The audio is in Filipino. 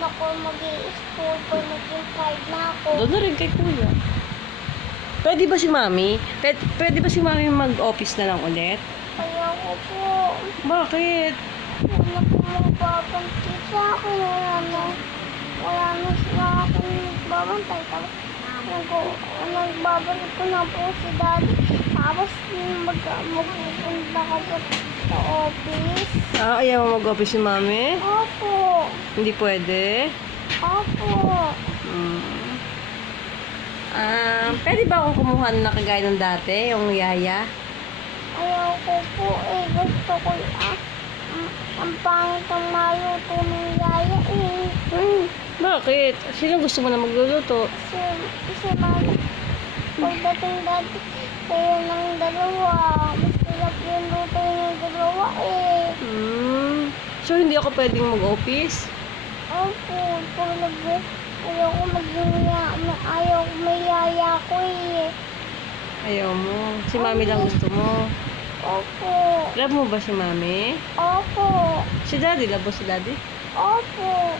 na ako mag-i-school pag mag-i-5 na ako. Doon na rin kay kuya. Pwede ba si mami? Pwede ba si mami mag-office na lang ulit? Kaya ko po. Bakit? Wala po magpapansin sa akin. Wala na sila akin nagbabantay. Tapos nagbabalik ko na po si daddy. Tapos magpupunta ka po sa office. Ayaw mo mag-office si mami? Opo. Hindi pwede? Opo. Pwede ba akong kumuha na kagaya ng dati, yung yaya? Ayaw ko po eh. Gusto ko ang pangit ang maluto ng yaya eh. Bakit? Sino gusto mo na magluluto? Kasi mama, pagdating dati kayo ng dalawa, mas hirap yung luto yung dalawa eh. So, hindi ako pwedeng mag-office? Opo, ayaw ko ayaw ko may yaya ko eh. Ayaw mo. Si mami lang gusto mo. Opo. Love mo ba si mami? Opo. Si daddy, love mo si daddy? Opo.